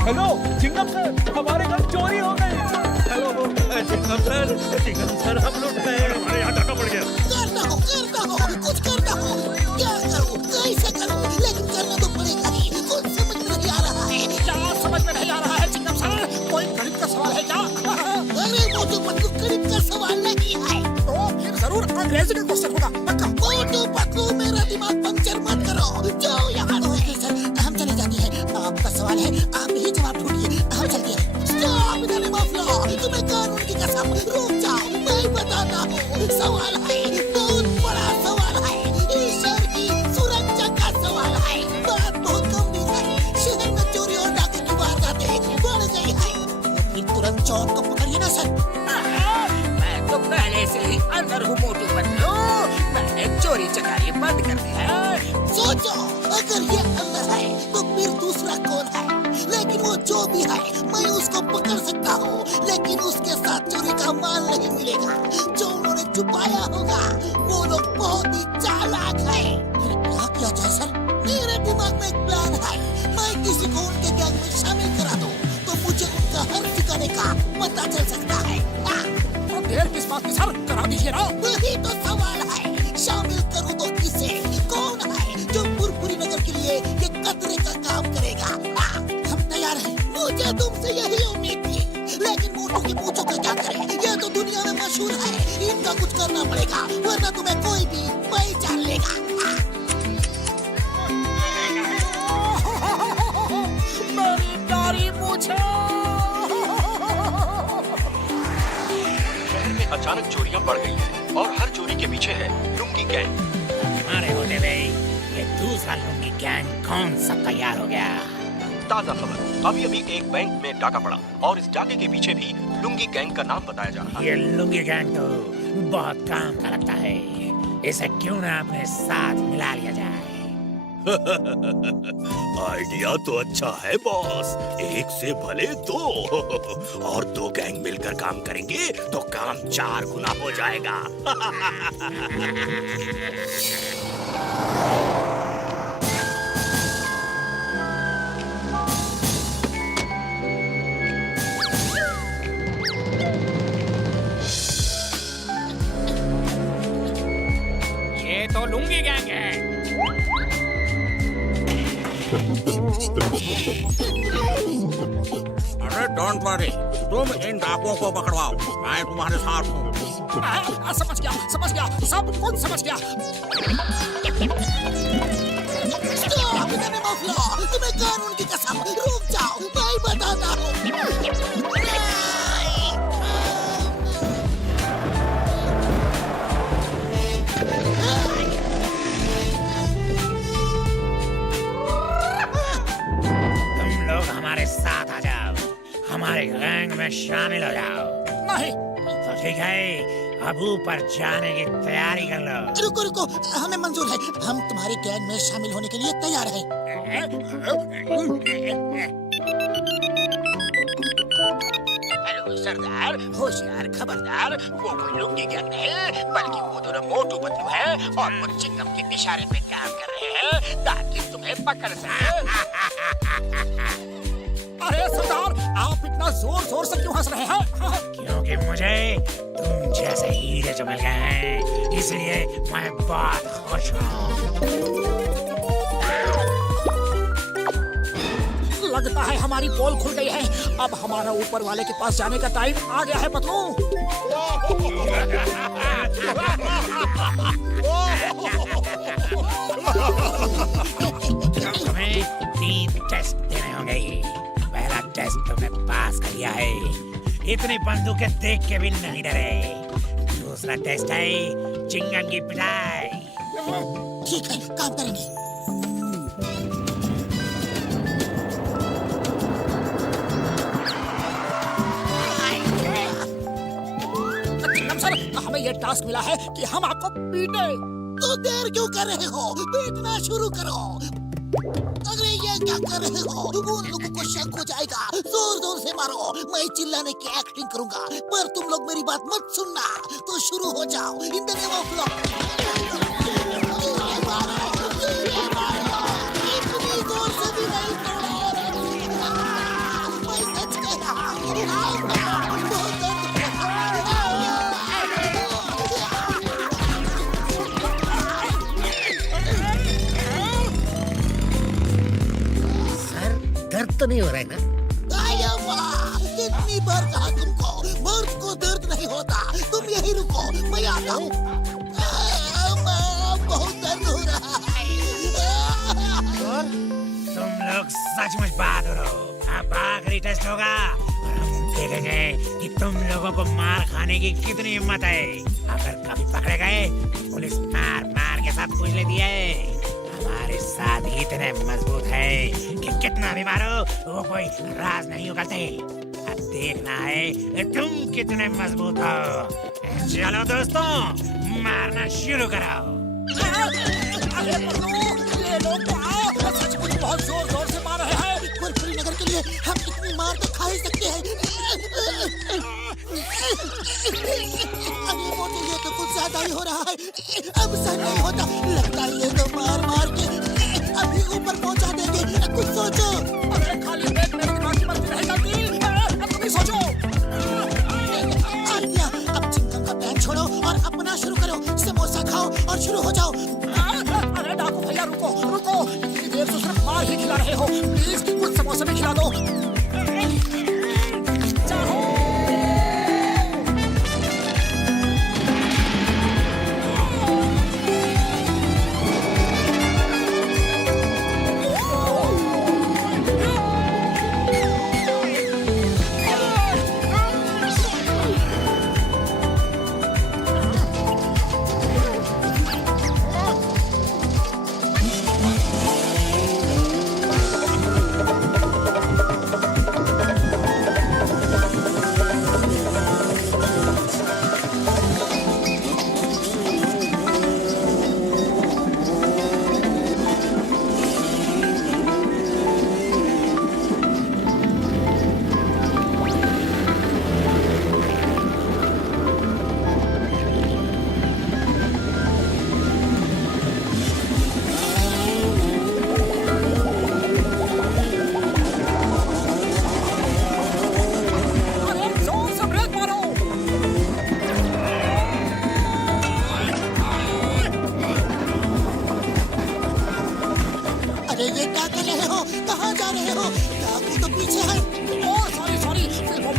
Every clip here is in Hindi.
हेलो चिंगम सर, हमारे घर चोरी हो गई। हेलो चिंगम सर हम लुट गए। हमारे यहाँ डाका पड़ गया। करना हो कुछ करना हो। क्या करूं कैसे करूं, लेकिन करना तो पड़ेगा ही। कुछ समझ में नहीं आ रहा है। क्या समझ में नहीं आ रहा है चिंगम सर? कोई गणित का सवाल है क्या? अरे मोटू पतलू गणित का सवाल नहीं है। तो फिर जरूर अंग्रेजी का क्वेश्चन होगा पक्का। मोटू पतलू मेरा दिमाग पंक्चर मत करो, जाओ यहाँ। ओके सर हम चले जाते हैं। आपका सवाल है आप ही जवाब ढूंढिए, हम चलते हैं। Stop in the name of law, तुम्हें कानून की कसम। रुक जाओ मैं बताता हूँ। सवाल है बहुत बड़ा सवाल है, ईश्वर की सुरक्षा का सवाल है। बात बहुत गंभीर है, शहर में चोरी और डाके की वारदातें बढ़ गई है। फिर तुरंत चौर को पकड़िए ना सर। मैं तो पहले से ही अंदर हूँ मोटू पतलू। मैंने चोरी चकारी बंद कर दी है। सोचो अगर ये अंदर है तो फिर दूसरा कौन है? लेकिन वो जो भी है मैं उसको पकड़ सकता हूँ, लेकिन उसके साथ चोरी का माल नहीं मिलेगा जो उन्होंने छुपाया होगा। वो लोग बहुत ही चालाक है। फिर क्या किया जाए सर? मेरे दिमाग में एक प्लान है। मैं किसी को उनके गैंग में शामिल करा दूँ तो मुझे उनका हर ठिकाने का पता चल सकता है। तो देर किस बात की सर, करा दीजिए ना। वही तो सवाल है, शामिल करूँ तो किसे? कौन है जो पुरपुरी नगर के लिए ये कतरे का काम करेगा? हम तैयार हैं। मुझे तुमसे यही उम्मीद थी, लेकिन मोटू की पूछो का क्या करें? ये तो दुनिया में मशहूर है, इनका कुछ करना पड़ेगा वरना तुम्हें कोई भी पहचान लेगा। मेरी प्यारी पूछो। शहर में अचानक चोरियां बढ़ गई हैं और हर चोरी के पीछे है लुंगी गैंग। हमारे होते हुए ये दूसरा लुंगी गैंग कौन सा तैयार हो गया? ताजा खबर, अभी अभी एक बैंक में डाका पड़ा और इस डाके के पीछे भी लुंगी गैंग का नाम बताया जा रहा है। ये लुंगी गैंग तो बहुत काम का लगता है, इसे क्यों ना अपने साथ मिला लिया जाए। आइडिया तो अच्छा है बॉस, एक से भले दो। और दो गैंग मिलकर काम करेंगे तो काम 4 गुना हो जाएगा। ये तो लुंगी गैंग है। अरे डोंट वरी, तुम इन डाकुओं को पकड़वाओ, मैं तुम्हारे साथ हूँ। समझ गया, सब कुछ समझ गया। Stop in the name of law, तुम्हें कानून की कसम। रुक जाओ मैं बताता हूँ। तुम लोग हमारे साथ आ जाओ, हमारे गैंग में शामिल हो जाओ। नहीं। तो ठीक है, अब ऊपर जाने की तैयारी कर लो। रुको हमें मंजूर है, हम तुम्हारे गैंग में शामिल होने के लिए तैयार हैं। हेलो सरदार, होशियार खबरदार, वो कोई लुंगी गैंग नहीं, बल्कि वो दोनों मोटू पतलू हैं और वो चिंगम के इशारे पे काम कर रहे हैं ताकि तुम्हें पकड़ सके। अरे सरदार, आप इतना जोर से क्यों हंस रहे हैं? क्योंकि मुझे तुम जैसे हीरे जो मिल गए हैं, इसलिए मैं बहुत खुश हूँ। लगता है हमारी पोल खुल गई है। अब हमारा ऊपर वाले के पास जाने का टाइम आ गया है पतलू। तुम्हें 3 टेस्ट देने होंगे। पहला टेस्ट तुमने पास कर लिया है, इतनी बंदूकें देख के भी नहीं डरे। दूसरा टेस्ट है चिंगम की पिटाई। ठीक है काम करेंगे। चिंगम सर, हमें ये टास्क मिला है कि हम आपको पीटे। तो देर क्यों कर रहे हो? पीटना शुरू करो। अरे ये क्या कर रहे हो? उन लोगों को शक हो जाएगा। जोर से मारो, मैं चिल्लाने की एक्टिंग करूंगा, पर तुम लोग मेरी बात मत सुनना। तो शुरू हो जाओ। In the name of law. इतनी जोर से भी नहीं तोड़ो। सर दर्द तो नहीं हो रहा है ना? कितनी बार कहा तुमको, मर्द को दर्द नहीं होता, तुम यही रुको, मैं आता हूँ। बहुत दर्द हो रहा है। तुम लोग सचमुच बहादुर हो। अब आखिरी टेस्ट होगा और हम देखेंगे कि तुम लोगों को मार खाने की कितनी हिम्मत है। अगर कभी पकड़े गए पुलिस मार मार के सब कुछ लेती है। हमारे साथ इतने मजबूत है कि कितना भी मारो वो कोई राज नहीं उगलते। अब देखना है तुम कितने मजबूत हो। चलो दोस्तों, मारना शुरू करो। अरे ये लोग तो आओ, सचमुच बहुत जोर जोर से मार रहे हैं। कुरकुरी नगर के लिए हम इतनी मार तो खा ही सकते हैं। अरे मोटू, ये तो कुछ ज्यादा ही हो रहा है। अब सहन नहीं होता, लगता है ये तो मार मार के अभी ऊपर पहुंचा देंगे। कुछ सोचो। अरे खाली पेट मेरे दिमाग की मर्जी नहीं चलती। तुम भी सोचो। आलिया, अब चिंगम का पैर छोड़ो और अपना शुरू करो। समोसा खाओ और शुरू हो जाओ। अरे डाकू भैया, रुको रुको, इतनी देर से सिर्फ मार ही खिला रहे हो। प्लीज कुछ समोसा भी खिला दो।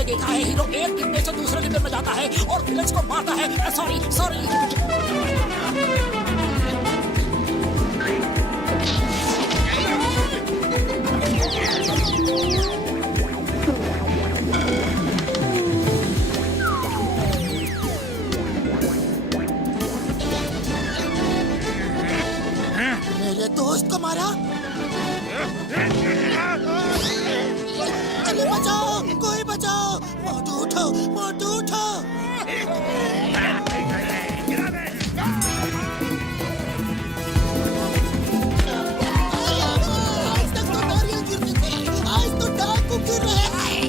देखा है हीरो एक डिब्बे से दूसरे डिब्बे में जाता है और विलेज को मारता है। Sorry sorry. मेरे दोस्त को मारा। अरे बचाओ, कोई बचाओ। मोटू उठो, मोटू उठो। आज तक तो नारियल गिरते थे, आज तो डाकू गिर रहे हैं।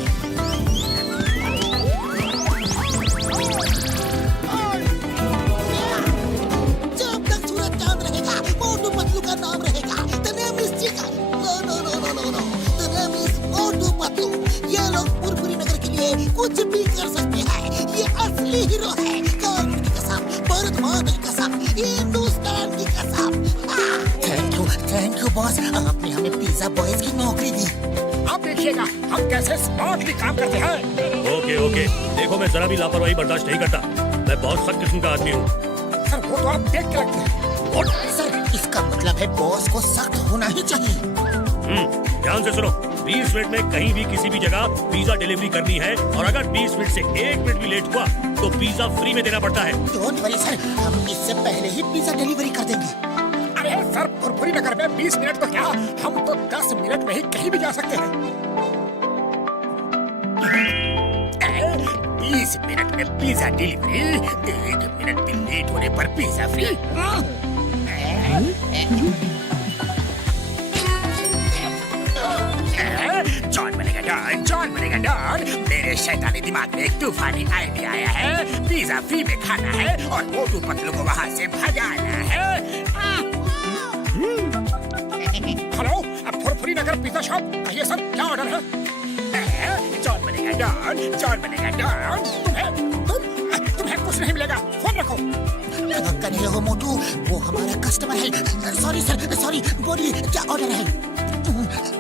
जब तक सूरज चांद रहेगा, मोटू पतलू का नाम रहेगा। The name is Chica. No. The name is मोटू पतलू। ये लोग पुरपुरी नगर के लिए कुछ भी कर सकते हैं। ये असली हीरो है। कानून की कसम, भारत माता की कसम, हिंदुस्तान की कसम। थैंक यू बॉस, आपने हमें पिज्जा बॉयज की नौकरी दी। अब देखिएगा हम कैसे स्मार्टली काम करते हैं। ओके, देखो मैं जरा भी लापरवाही बर्दाश्त नहीं करता। मैं बहुत सख्त किस्म का आदमी हूँ। सर वो तो आप देख के लगते हैं। सर इसका मतलब है बॉस को सख्त होना ही चाहिए। ध्यान से सुनो, 20 मिनट में कहीं भी किसी भी जगह पिज्जा डिलीवरी करनी है और अगर 20 मिनट से 1 मिनट भी लेट हुआ तो पिज्जा फ्री में देना पड़ता है। डोंट वरी सर, हम इससे पहले ही पिज्जा डिलीवरी कर देंगे। अरे सर, पुरपुरी नगर में 20 मिनट तो क्या, हम तो 10 मिनट में ही कहीं भी जा सकते हैं। 20 मिनट में पिज्जा डिलीवरी, 1 मिनट भी लेट होने पर पिज्जा फ्री। जॉन बनेगा डॉन। मेरे शैतानी दिमाग में एक तूफानी आइडिया आया है। पिज्जा फ्री में खाना है और मोटू पतलू को वहाँ से भगाना है। हेलो, अब फुरफुरी नगर पिज्जा शॉप, कहिए सर क्या ऑर्डर है? जॉन बनेगा डॉन, जॉन बनेगा डॉन। तुम्हें कुछ नहीं मिलेगा। फोन रखो। कर रहे हो मोटू, वो हमारा कस्टमर है। Sorry sir, sorry. बोलिए क्या ऑर्डर है?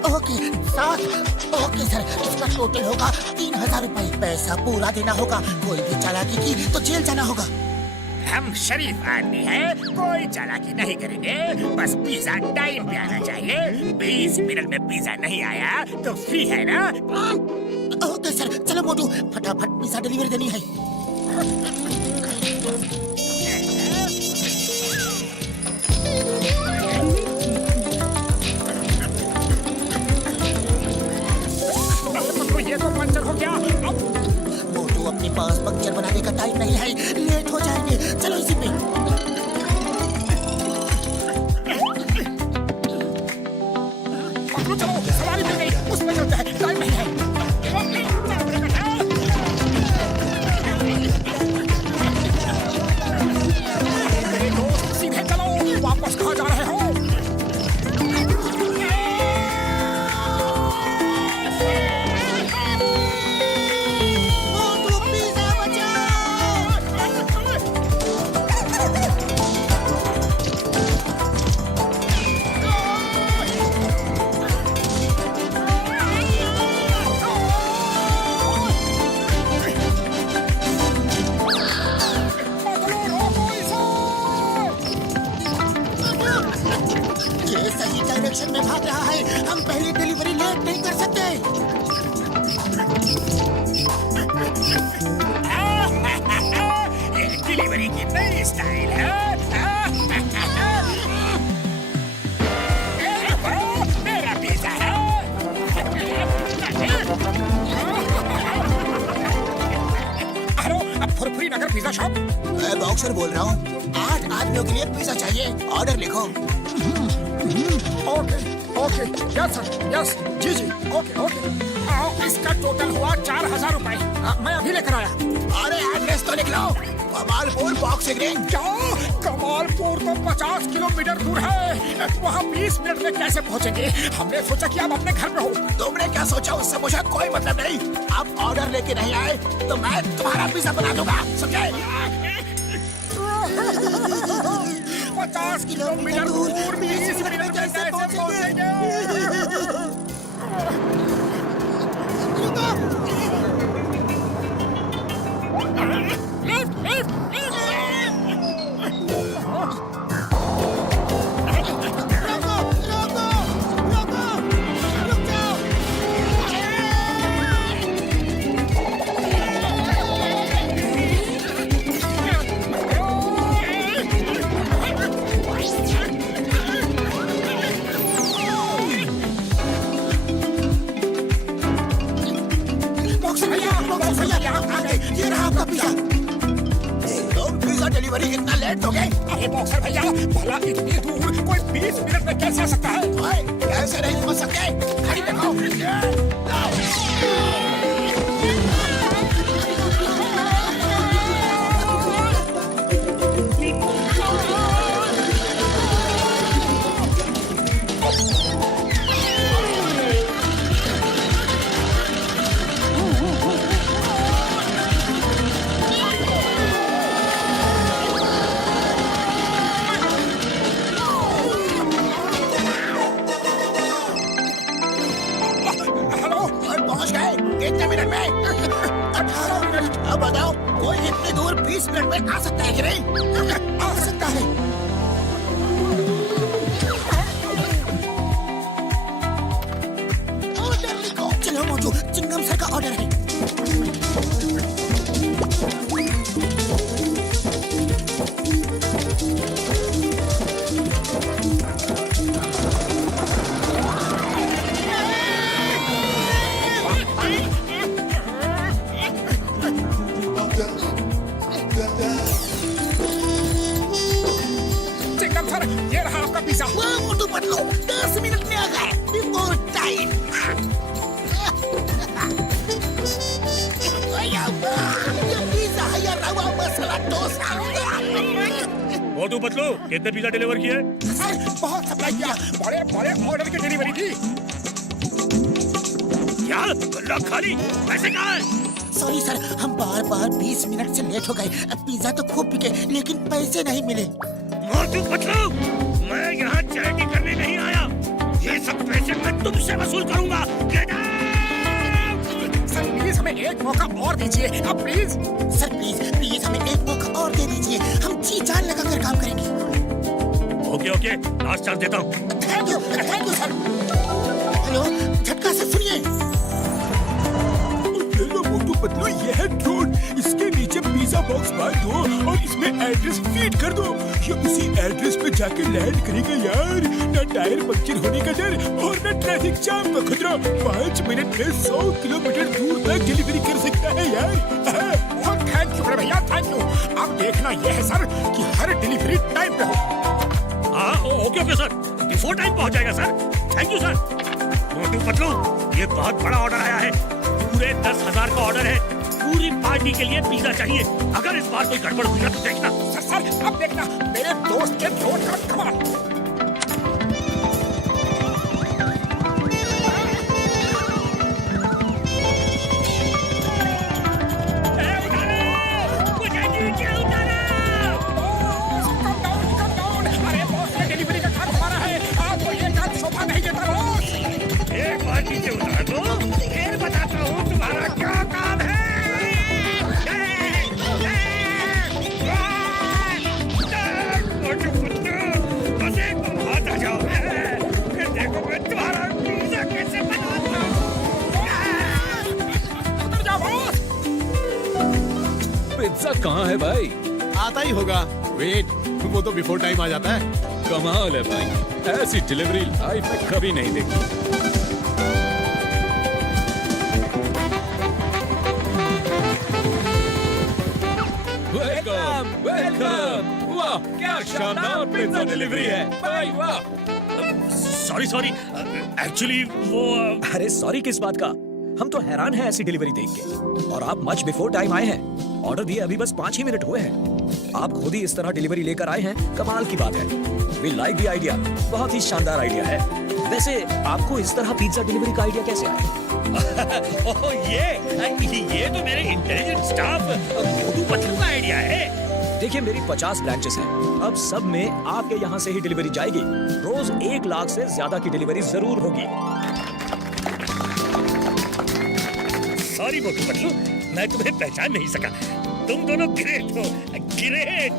ओके सर, ओके सर, इसका टोटल होगा 3000 रुपए। पैसा पूरा देना होगा। कोई भी चालाकी की तो जेल जाना होगा। हम शरीफ आदमी हैं, कोई चालाकी नहीं करेंगे। बस पिज्जा टाइम पे आना चाहिए। 20 मिनट में पिज्जा नहीं आया तो फ्री है ना? ओके सर, चलो मोटू फटाफट पिज्जा डिलीवरी देनी है। ये तो पंचर हो गया। मोटू अपने पास पंक्चर बनाने का टाइम नहीं है, लेट हो जाएंगे। चलो इसी पे। पकड़ो, चलो सवारी मिल गई, उसमें चलते हैं। टाइम नहीं है। मेरे दोस्त सीधे चलो, वापस कहाँ जा रहे हो? मोटू पिज्जा बचाओ। ये सही डायरेक्शन में भाग रहा है। हम पहली डिलीवरी लेट नहीं कर सकते। ये डिलीवरी की नई स्टाइल है। मेरा पिज्जा है। हेलो, अब फुरफुरी नगर पिज्जा शॉप। मैं बॉक्सर बोल रहा हूँ। 8 आदमियों के लिए पिज्जा चाहिए। ऑर्डर लिखो। Okay okay, yes sir, yes, जी जी, ओके ओके। इसका टोटल हुआ 4000 रुपए। मैं अभी लेकर आया। अरे एड्रेस तो लिख लो। Kamalpur boxing ring. क्या? कमालपुर तो 50 किलोमीटर दूर है। वहाँ 20 मिनट में कैसे पहुँचेंगे? हमने सोचा कि आप अपने घर में हो। तुमने क्या सोचा उससे मुझे कोई मतलब नहीं। आप ऑर्डर लेके नहीं आए तो मैं तुम्हारा पिज्जा बना दूंगा, समझे? 50 किलोमीटर दूर 20 मिनट में कैसे पहुँचेंगे? ये रहा आपका पिज्जा। तुम पिज्जा डिलीवरी इतना लेट हो गए? अरे बॉक्सर भैया, भला इतनी दूर कोई 20 मिनट में कैसे आ सकता है? ओए, कैसे नहीं समझ सकते? खड़ी देखो। कितने मिनट में? 18 मिनट। अब बताओ, कोई इतनी दूर 20 मिनट में आ सकता है कि नहीं? आ सकता है। ऑर्डर लिखो। चलो मोटू, चिंगम सर का ऑर्डर है। चिंगम सर, ये रहा आपका पिज्जा। वाह मोटू पतलू, 10 मिनट में आ गए। Before time. ये पिज्जा है या रवा मसाला डोसा? मोटू पतलू, कितने पिज्जा डिलीवर किए? सर, बहुत सप्लाई किया। बड़े बड़े ऑर्डर की डिलीवरी थी। क्या गल्ला खाली? पैसे कहाँ हैं? सॉरी सर, हम बार बार 20 मिनट से लेट हो गए। पिज्जा तो खूब बिके लेकिन पैसे नहीं मिले। मोटू पतलू, मैं यहाँ चैरिटी करने नहीं आया। ये सब पैसे मैं तुमसे वसूल करूंगा। Get out! सर प्लीज हमें एक मौका और दीजिए अब प्लीज। सर प्लीज हमें एक मौका और दे दीजिए। हम जी जान लगा कर काम करेंगे। ओके, लास्ट चांस देता हूँ। Thank you sir. हेलो, झटका से सुनिए। ये लो मोटू पतलू, ये है ड्रोन। इसके नीचे पिज्जा बॉक्स बांध दो और इसमें एड्रेस फीड कर दो। ये उसी एड्रेस पे जाके लैंड करेगा यार। न टायर पंक्चर होने का डर और न ट्रैफिक जाम का खतरा। 5 मिनट में 100 किलोमीटर दूर तक डिलीवरी कर सकता है यार। बहुत थैंक यू भैया, थैंक यू। अब देखना यह है सर कि हर डिलीवरी टाइम पे हो। हाँ, ओके सर, बिफोर टाइम पहुँच जाएगा sir. Thank you sir. Motu Patlu, ये बहुत बड़ा ऑर्डर आया है। पूरे 10,000 का ऑर्डर है। पूरी पार्टी के लिए पिज्जा चाहिए। अगर इस बार कोई गड़बड़ हुई ना तो देखना। सर अब देखना मेरे दोस्त के ड्रोन का कमाल। अरे बॉस, ये डिलीवरी का काम हमारा है। आपको ये काम शोभा नहीं देता बॉस। एक बार नीचे उतार दो, फिर बताता हूँ तुम्हारा क्या काम है। मोटू पतलू, बस एक बार हाथ आ जाओ, फिर देखो मैं तुम्हारा पिज्जा कैसे बनाता हूँ। उतर जाओ बॉस। पिज्जा कहाँ है भाई? आता ही होगा। वेट, वो तो बिफोर टाइम आ जाता है। कमाल है भाई, ऐसी डिलीवरी लाइफ में कभी नहीं देखी। वेलकम। वाह, क्या शानदार पिज्जा डिलीवरी है भाई, वाह। सॉरी, एक्चुअली वो अरे सॉरी किस बात का? हम तो हैरान हैं ऐसी डिलीवरी देख के। और आप मच बिफोर टाइम आए हैं। ऑर्डर दिए अभी बस 5 ही मिनट हुए हैं। आप खुद ही इस तरह डिलीवरी लेकर आए हैं, कमाल की बात है। वी लाइक द आइडिया, बहुत ही शानदार आइडिया है। वैसे आपको इस तरह पिज्जा डिलीवरी का आइडिया कैसे आया? ओह, ये तो मेरे इंटेलिजेंट स्टाफ मोटू पतलू का आइडिया है। देखिए, मेरी 50 ब्रांचेस हैं। अब सब में आपके यहाँ से ही डिलीवरी जाएगी। रोज 1 लाख से ज्यादा की डिलीवरी जरूर होगी। सॉरी मोटू पतलू, मैं तुम्हें पहचान नहीं सका। तुम दोनों ग्रेट हो, ग्रेट।